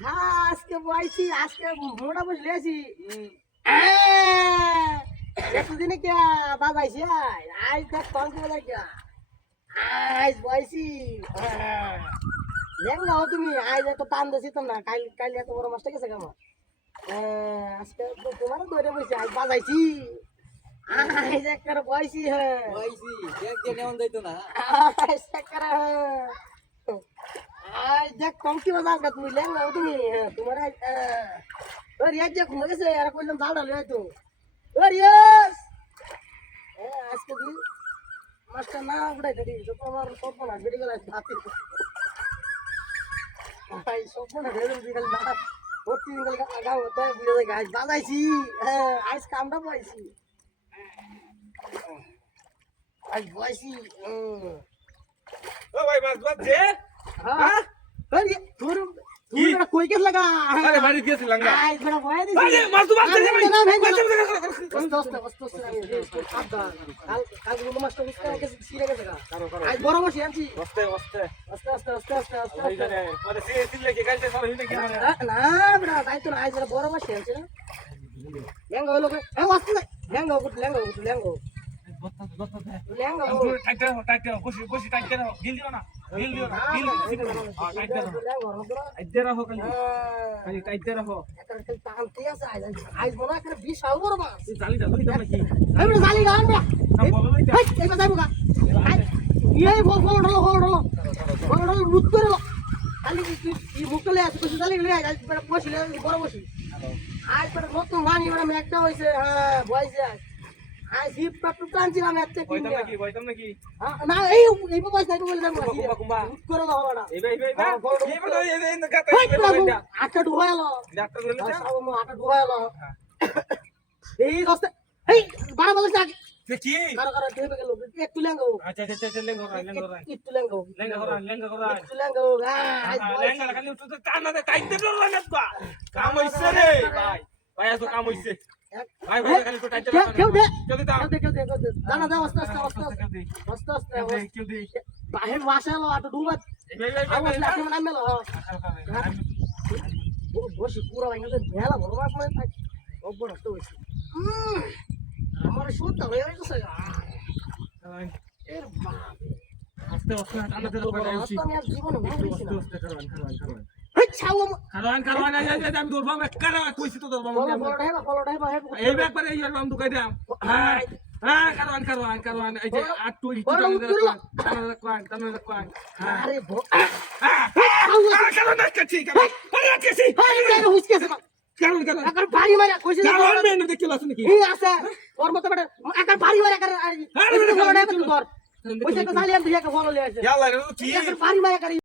হ্যাঁ আজকে বয়সি আজকে মোটা বসলে আছি এতদিনে কে বাজাইছি আজ দেখ কম করে লাগে আজ বয়সি লেঙ্গা হো তুমি আজ এত টান দিছি তো না কাল কাল এত বড় মাছটা গেছে কেমন আজকে তোমার ধরে বসে আজ বাজাইছি আজ একটা বয়সি হ্যাঁ বয়সি দেখ যে নেওন যাইতো না আজ একটা আজ দেখ কম কি বাজাস তুমি লেঙ্গা হো তুমি তোমার আজ ওর ইয়ার যে ঘুমে গেছে আর কইলাম দাঁড়া লই তো ওর ইয়েস আজকে দিন মাছটা না উড়াই দিই তো তোমার কল্পনা বেড়ে গেল হাতে ভাই স্বপ্ন ঢেলে দিল না ও তিন গেল আগা হতে বুঝে যায় গাছ বাজাইছি আজ কামটা পাইছি আজ বয়সি ও ভাই মাছ বাজছে হ্যাঁ আরে তোর তুই কই গেছ লাগা আরে বাড়ি গেছি লাঙ্গা আজ বড় ভয় দিছি আরে মাছ তো বাজছে ভাই কাল গুলো মাছটা বুঝতে গেছে সিরে গেছে আজ বড় বসে আনছি বস্তে বস্তে আস্তে এইখানে মানে সিরে সিলে কি কালতে সব হইছে কি মানে না বড় তাই তো আজ বড় বসে আনছি না লেঙ্গা হলো আস্তে লেঙ্গা লেঙ্গা টাইট বসি বসি টাইট করো গিল দিও না গিল দিও না গিল টাইট করো আইতে রাখো খালি টাইট রাখো আজ মনে একটা বিশাল বড় মাছ তুই জালিটা ধরি দাও নাকি আমি জালি গান বড় না বলো না এইটা যাইবো গা এই বল রুট করে খালি এই মুখলে আছে কিছু জালি লই আজ বসলে বড় বসি আজ পরে নতুন গানি বড় একটা হইছে হ্যাঁ বয়সে আজ হিপ টপ টানছিলাম একটা বইতাম নাকি না এই বয়স নাই বললাম কুম্বা রুট করে দাও বড় এই ভাই এই গাতা আটা ঢুকাইলো ডাক্তার ধরে লিখা আটা ঢুকাইলো এই দস্তে এই 12 বছর আগে সে কি কারো দেবে গেল একটু লেঙ্গো আচ্ছা লেঙ্গা একটু লেঙ্গো একটু লেঙ্গো লেঙ্গা খালি তো টান না টাইট দে না কাম হইছে রে ভাই আজ কাম হইছে ভাই খালি তো টাইট কেউ দে কেউ দে দাও দাও আস্তে কেউ দে বাহির বাসালো আটা ডুবা আওয়াজ লাগে না মেলো বসি পুরো ভাঙা ভেলা বড় মাছ মানে থাকে অব্বর হতে হইছে আমার শুনতে হয়ে গেছে এর বাপ আস্তে আস্তে টানা দে আমি আর জীবনে ভাঙিছি না কারণ এই ছাও কারণ আমি দৌড়বাম কারা কইছি তো দৌড়বাম ফলো এই ব্যাপারে এই আর বাম দুকাই দাম হ্যাঁ কারণ এই যে আর তুই টানা আরে কারণ দেখছি আরে হুইসকেছে কারণ আকার ভারী মারা কইছে কারণ মেন দেখতে লাস নাকি এই আছে ওর মত বড় আকার ভারী মারা করে আরে ফলো ধর কইছে তো জালিয়ান দিয়ে ফলো লিয়ে আছে ইয়াল্লা রে কি আকার ভারী মারা করে